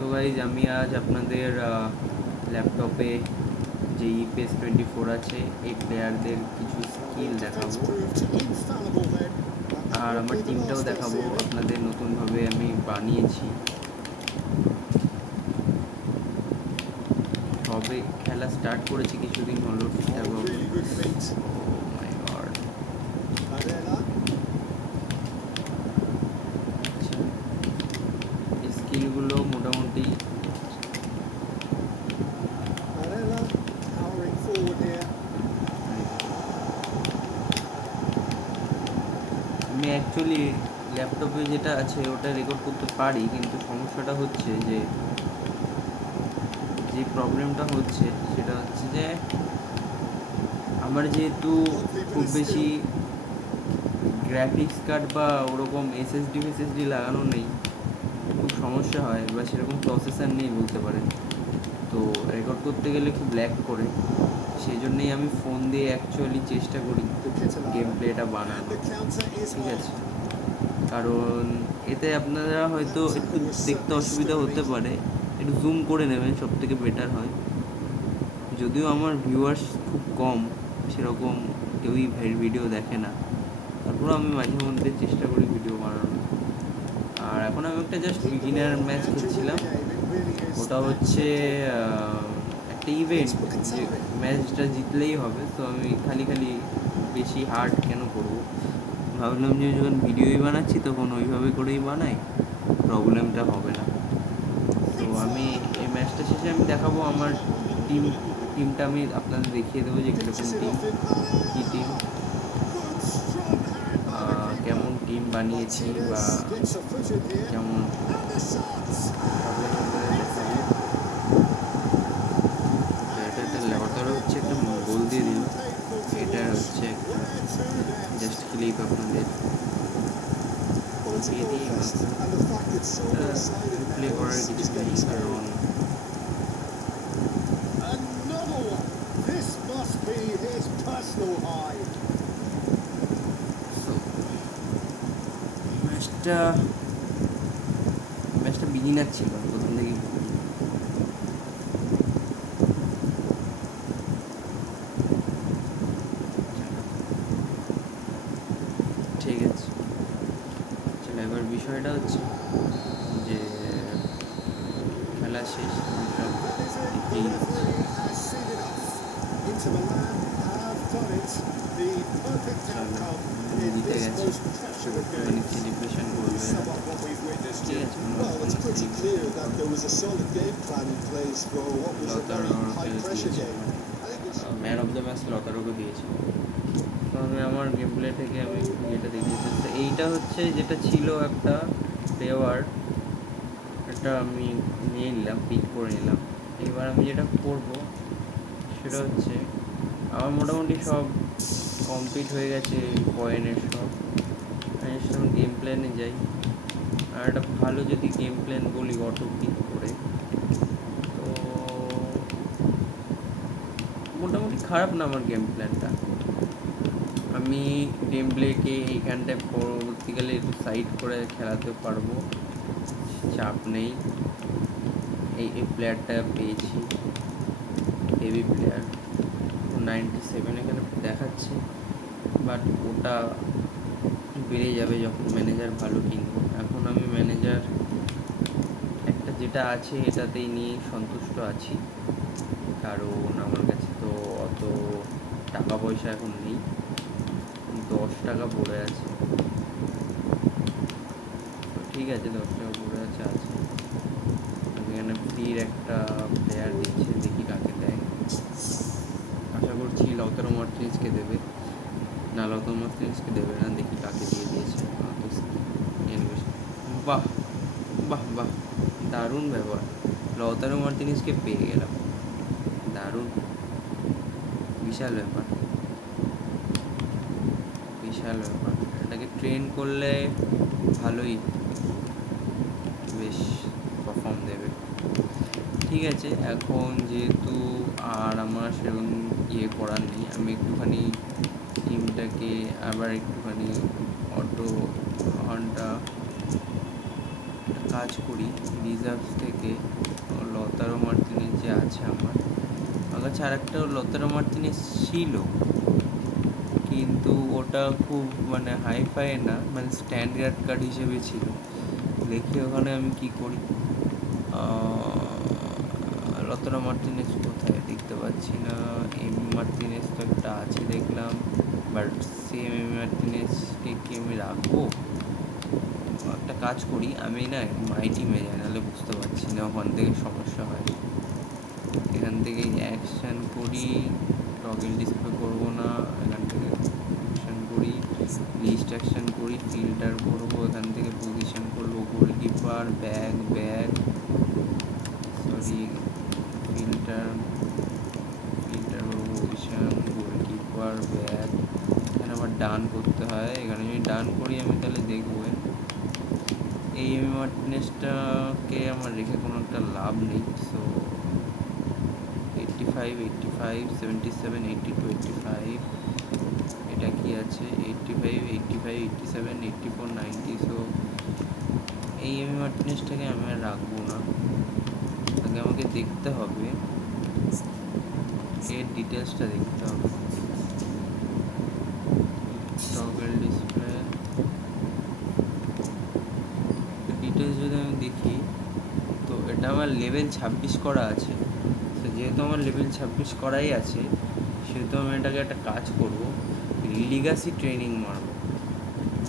So guys আমি আজ আপনাদের ল্যাপটপে যে ইপিএস টোয়েন্টি ফোর আছে, এই প্লেয়ারদের কিছু স্কিল দেখাবো। আর আমার টিমটাও দেখাবো। আপনাদের নতুনভাবে আমি বানিয়েছি। সবে খেলা স্টার্ট করেছি, কিছুদিন হলো। ঠিকঠাকভাবে Oh my God. আচ্ছা এই স্কিলগুলো মোটামুটি আমি অ্যাকচুয়ালি ল্যাপটপে যেটা আছে ওটা রেকর্ড করতে পারি কিন্তু সমস্যাটা হচ্ছে যে যে প্রবলেমটা হচ্ছে সেটা হচ্ছে যে আমার যেহেতু খুব বেশি গ্রাফিক্স কার্ড বা ওরকম এসএসডি ফেসএসডি লাগানো নেই খুব সমস্যা হয় বা সেরকম প্রসেসর নেই বলতে পারেন। তো রেকর্ড করতে গেলে খুব ল্যাক করে সেই জন্যই আমি ফোন দিয়ে অ্যাকচুয়ালি চেষ্টা করি গেম প্লেটা বানানো ঠিক আছে। কারণ এতে আপনারা হয়তো একটু দেখতে অসুবিধা হতে পারে। একটু জুম করে নেবেন সব থেকে বেটার হয়। যদিও আমার ভিউয়ার্স খুব কম, সেরকম কেউই ভাইয়ের ভিডিও দেখে না। তারপরেও আমি মাঝে মধ্যে চেষ্টা করি ভিডিও বানানোর। আর এখন আমি একটা জাস্ট বিগিনার ম্যাচ খেলছিলাম। ওটা হচ্ছে একটা ইভেন্ট যে ম্যাচটা জিতলেই হবে। তো আমি খালি খালি বেশি হার্ড কেন করব? ভাবলাম যে যখন ভিডিওই বানাচ্ছি তখন ওইভাবে করেই বানাই। প্রবলেমটা হবে না। তো আমি এই ম্যাচটা শেষে আমি দেখাবো আমার টিম টিমটা আমি আপনাদের দেখিয়ে দেবো যে কীরকম টিম কী টিম কেমন টিম বানিয়েছি বা কেমন এটা একটা ল্যাবরেটরি হচ্ছে একটা গোল দিয়ে দিল এটা হচ্ছে জাস্ট ক্লিপ আপনাদের দিয়ে দিই প্লে করার কিছু নেই কারণ তো ম্যাচটা ম্যাচটা বিগিনার ছিল প্রথম থেকেই বলি। ঠিক আছে চলো এবার বিষয়টা হচ্ছে যে খেলা শেষ জিতে গেছি একটুখানি সেলিব্রেশন করবে ম্যান অফ দ্য ম্যাচ লতারোকে দিয়েছি। আমি আমার গেম প্লে থেকে আমি একটু এটা দেখিয়েছি তো এইটা হচ্ছে যেটা ছিল একটা ফ্লেভার এটা আমি নিয়ে নিলাম পিক করে নিলাম। এবার আমি যেটা করব সেটা হচ্ছে, আমার মোটামুটি সব কমপ্লিট হয়ে গেছে কয়েনের সব। আমি সেরকম গেম প্ল্যানে যাই। আর একটা ভালো যদি গেম প্ল্যান বলি অটো পিক করে, তো মোটামুটি খারাপ না আমার গেম প্ল্যানটা আমি গেম এইখানটায় পরবর্তীকালে একটু সাইড করে খেলাতে পারব, চাপ নেই। এই এই প্লেয়ারটা পেয়েছি। হেভি প্লেয়ার নাইনটি সেভেন এখানে দেখাচ্ছে বাট ওটা বেড়ে যাবে যখন ম্যানেজার ভালো কিনবো। এখন আমি ম্যানেজার একটা যেটা আছে এটাতেই নিয়ে সন্তুষ্ট আছি। কারণ আমার কাছে তো অত টাকা পয়সা এখন নেই। দশ টাকা পড়ে আছে। ঠিক আছে, দশ টাকা পড়ে আছে আছে। এখানে ফ্রির একটা প্লেয়ার দিচ্ছে, দেখি কাকে দেয়। আশা করছি লতারো মার্টিন্সকে দেবে। না লতারো মার্টিন্সকে দেবে না, দেখি কাকে দিয়ে দিয়েছে। বাহ বাহ বাহ, দারুণ ব্যাপার লতারো মার্টিনিসকে পেয়ে গেলাম। দারুণ। বিশাল ব্যাপার। ব্যাপার এটাকে ট্রেন করলে ভালোই বেশ পারফর্ম দেবে। ঠিক আছে, এখন যেহেতু আর আমার সেরকম ইয়ে করার নেই, আমি একটুখানি টিমটাকে আবার একটুখানি অটো হর্নটা কাজ করি। রিজার্ভ থেকে লতারো মার্টিনেজ যে আছে আমার। কাছে আর একটা লতারো মার্টিনেজ ছিল কিন্তু ওটা খুব মানে হাইফাই না মানে স্ট্যান্ডার্ড কার্ড হিসেবে ছিল। দেখি ওখানে আমি কি করি। লতারা মার্টিনেস কোথায়? দেখতে পাচ্ছি না। এম মার্টিনেস তো একটা আছে দেখলাম বাট সেম এম মার্টিনেজকে কি আমি রাখব? একটা কাজ করি, আমি না মাই টিমে যাই, নাহলে বুঝতে পারছি না, ওখান থেকে সমস্যা হয়। এখান থেকে অ্যাকশান করি। টগল ডিসপ্লে করব না, এখান থেকে অ্যাকশান করি লিস্ট অ্যাকশান করি ফিল্টার করব, এখান থেকে পজিশন করব goalkeeper back back sorry filter filter position goalkeeper back এখানে আবার ডান করতে হয়, এখানে যদি ডান করি আমি তাহলে দেখব। এই মার্টিনেসটাকে আমার রেখে কোনো একটা লাভ নেই so eighty five eighty five seventy seven eighty two eighty five এটা কি আছে? Eighty five eighty five eighty seven eighty four ninety so এই এমি মার্টিনেসটাকে আমি আর রাখব না। আগে আমাকে দেখতে হবে। এর ডিটেলসটা দেখতে হবে। টগল ডিসপ্লে ডিটেলস যদি আমি দেখি, তো এটা আমার লেভেল ছাব্বিশ করা আছে। যেহেতু আমার লেভেল ছাব্বিশ করাই আছে, সেহেতু আমি এটাকে একটা কাজ করব লিগাসি ট্রেনিং মারব।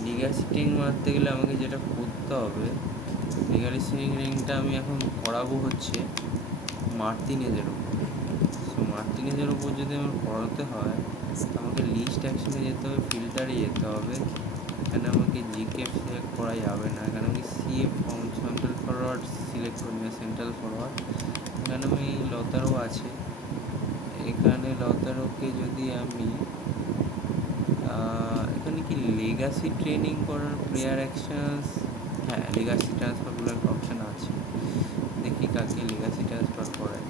লিগাসি ট্রেনিং মারতে গেলে আমাকে যেটা করতে হবে লিগাসি ট্রেনিংটা আমি এখন করাবো হচ্ছে মার্তিনেজের উপর। সো মার্তিনেজের উপর যদি আমার করাতে হয়, আমাকে লিস্ট অ্যাকশনে যেতে হবে ফিল্টারে যেতে হবে এখানে আমাকে জিকে সিলেক্ট করা যাবে না। এখানে আমাকে সিএফ সেন্ট্রাল ফরওয়ার্ড সিলেক্ট করে নেবে সেন্ট্রাল ফরওয়ার্ড এখানে আমি লতারও আছে। এখানে লতারোকে যদি আমি এখানে কি লেগাসি ট্রেনিং করার প্লেয়ার অ্যাকশনস হ্যাঁ লেগাসি ট্রান্সফার বলে একটা অপশান আছে। দেখি কাকে লেগাসি ট্রান্সফার করায়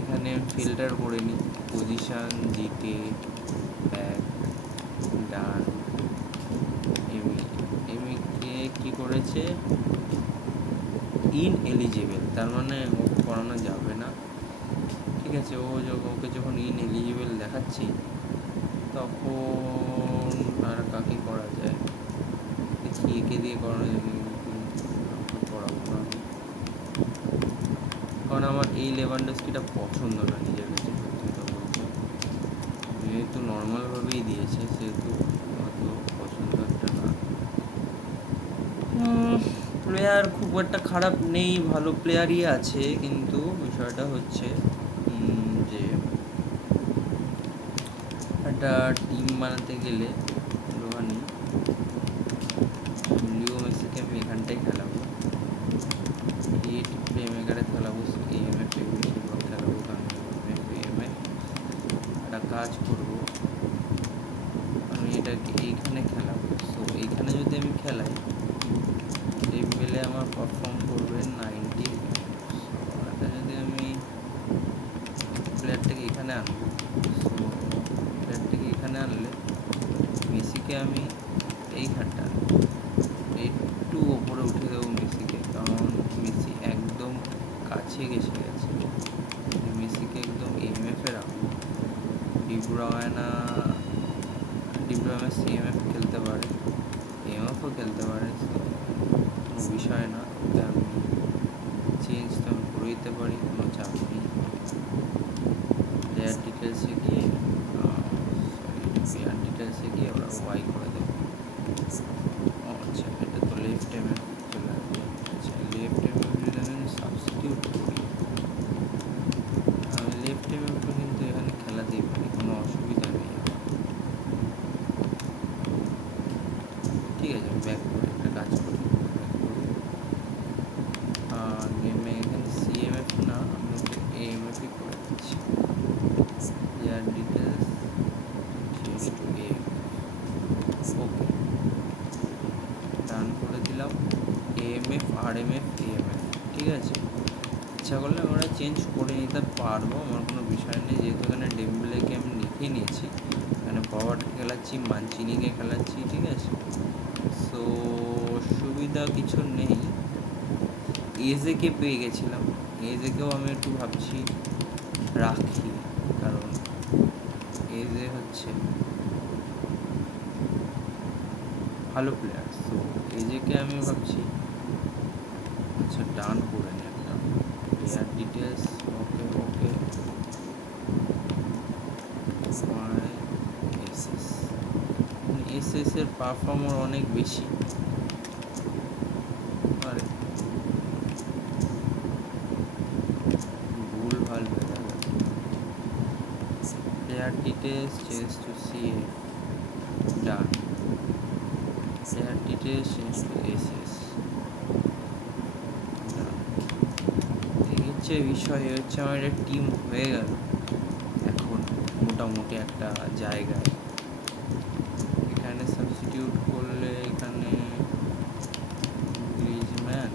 এখানে ফিল্টার করে নিই position GK back done Emi এমিকে কি করেছে? ইন এলিজিবল তার মানে ওকে করানো যাবে না। ঠিক আছে, ও ওকে যখন ইন এলিজিবল দেখাচ্ছি, তখন আর কাকে করা যায়? দেখি, একে দিয়ে করানো যাবে করাবো না কারণ আমার এই লেভানডস্কিটা পছন্দ না নিজের কাছে সত্যি কথা বলতে যেহেতু নর্মালভাবেই দিয়েছে, সেহেতু অত পছন্দ একটা না। প্লেয়ার খুব একটা খারাপ নেই, ভালো প্লেয়ারই আছে, কিন্তু বিষয়টা হচ্ছে যে একটা টিম বানাতে গেলে রোহানি লিও মেসিকে আমি এখানটাই খেলাবো এইট প্লে মেকারে খেলাবো এম এফ বেশিরভাগ খেলাবো কারণ এম এফ একটা কাজ করব আমি এটাকে এইখানে খেলাবো সো এইখানে যদি আমি খেলাই এই পেলে আমার পারফর্ম করবে নাইনটি এটা যদি আমি প্লেয়ারটাকে এখানে আনব সো প্লেয়ারটাকে এখানে আনলে মেসিকে আমি এইখানটা একটু ওপরে উঠে দেবো মেসিকে, কারণ মেসি একদম কাছে গেছে। গেছে মেসিকে একদম এমএফে রাখব। ডিব্রায়না ডিব্রায়না সিএমএফ খেলতে পারে এমএফও খেলতে পারে কোনো বিষয় না। আমি চেঞ্জ তো আমি করে দিতে পারি কোনো চাপ নেই প্লেয়ার ডিটেলসে গিয়ে সরি প্লেয়ার ডিটেলসে গিয়ে ওরা ওয়াই করে দেবো আচ্ছা এটা তো লেফট এমএফ চলে আসবে আচ্ছা লেফট এমএফ যদি আমি সাবস্টিটিউট করি আমি লেফট এমএফটা কিন্তু এখানে খেলাতেই পারি কোনো অসুবিধা নেই ঠিক আছে আমি ব্যাক করি একটা কাজ করি গেমে এখানে সিএমএফ না আমি ওকে এএমএফই করে দিচ্ছি player details change to okay. Done করে দিলাম। আর এম এফ ঠিক আছে? ইচ্ছা করলে আমরা চেঞ্জ করে নিতে পারব, আমার কোনো বিষয় নেই। যেহেতু এখানে ডেমব্লেকে আমি লিখে নিয়েছি, এখানে পাওয়ারকে খেলাচ্ছি মানচিনিকে খেলাচ্ছি, ঠিক আছে? সো সুবিধা কিছু নেই। এজেকে পেয়ে গেছিলাম। এজেকেও আমি একটু ভাবছি রাখি, কারণ এজে হচ্ছে ভালো প্লেয়ার সো এজেকে আমি ভাবছি? আচ্ছা ডান করে নি একটা। Player details okay okay SS SS এর পারফর্মার অনেক বেশি। আরে। ভুল ভালো player details change to C done change to SS হচ্ছে বিষয় হচ্ছে আমার একটা টিম হয়ে গেল। এখন মোটামুটি একটা জায়গায় এখানে সাবস্টিটিউট করলে এখানে গ্রিজম্যান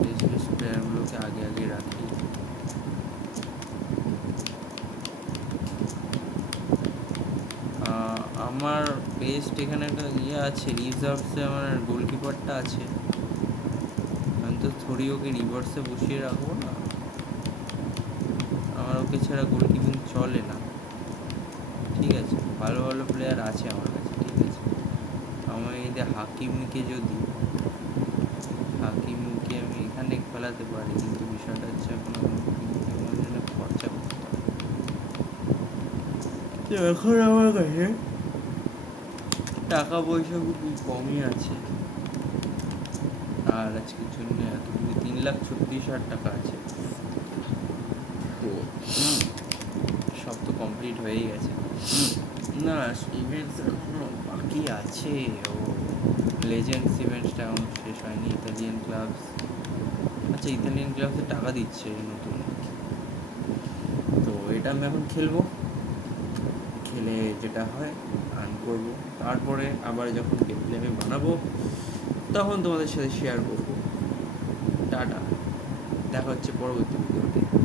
বেশ প্লেয়ারগুলোকে আগে আগে রাখি আহ, আমার বেস্ট এখানে একটা ইয়ে আছে রিজার্ভসে আমার গোলকিপারটা আছে। আমি তো থোড়ি ওকে রিভার্সে বসিয়ে রাখব না। আমার ওকে ছাড়া গোলকিপিং চলে না। ঠিক আছে, ভালো ভালো প্লেয়ার আছে আমার কাছে, ঠিক আছে। আমার এদের হাকিমকে যদি, হাকিমকে আমি এখানে খেলাতে পারি, কিন্তু বিষয়টা হচ্ছে এখন খরচা করতে এখন আমার কাছে টাকা পয়সা খুবই কমই আছে। আর আজকের জন্য এতটুকু তিন লাখ ছত্রিশ হাজার টাকা আছে। তো সব তো কমপ্লিট হয়েই গেছে। না ইভেন্টস এখনও বাকি আছে। ও লেজেন্ডস ইভেন্টসটা এখনও শেষ হয়নি। ইতালিয়ান ক্লাবস আচ্ছা ইতালিয়ান ক্লাবসে টাকা দিচ্ছে নতুন। তো এটা আমি এখন খেলব। খেলে যেটা হয় আর্ন করব। তারপরে আবার যখন গেম প্লে আমি বানাবো, তখন তোমাদের সাথে শেয়ার করব। টাটা। দেখা হচ্ছে পরবর্তী ভিডিওতে